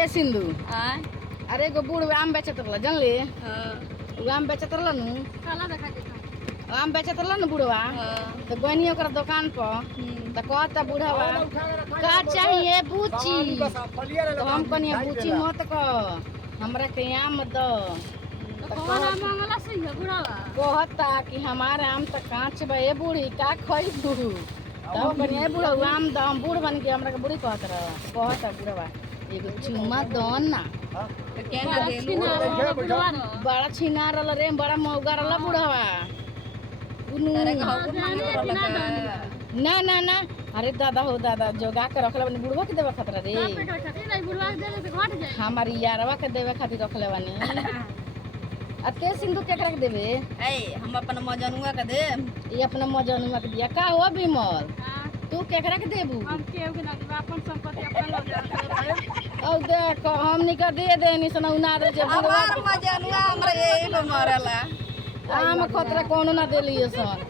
ए सिंधु आय अरे एगो बूढ़ आम बेचत रहला जानली हां उ आम बेचत रहला नु काला देखा के आम बेचत रहला नु बुढ़वा तो गइनी ओकर दुकान पर तो कहता बुढ़वा का चाहिए बूची तो हम कनिया बूची मत क हमरा के आम द तो कौन आम मांगला से है बुढ़ावा कहता कि हमार आम तो कांच बा ए बूढ़ी का खइबू तो कनिया बुढ़वा आम द हम बूढ़ बन के हमरा के बूढ़ी कहता बुढ़वा एगो चुम्मा दो ना तो केना देलू बड़ा छिना रहल रे बड़ा मौगा रहल बुढ़वा तारे घाव मांगे ना ना ना अरे दादा हो दादा जोगा के रखले बनी बुढ़वा के देवे खतरा रे बुढ़वा देले तो घट जाए हमारी यारवा के देवे खातिर रखले बनी आ के सिंधु केकरा के देवे ए हम अपन मजनुआ के दे ये अपना मजनुआ के दिया का हो बिमल तू केकरा के देबू हम केहू के ना अपन संपत्ति अपन लो जा औ देख हमनी के दे देनी सना उना दे जे बुढ़वा हमार मजनुआ हमरा एगो मरला आम खतरा कोनो ना देलिए सन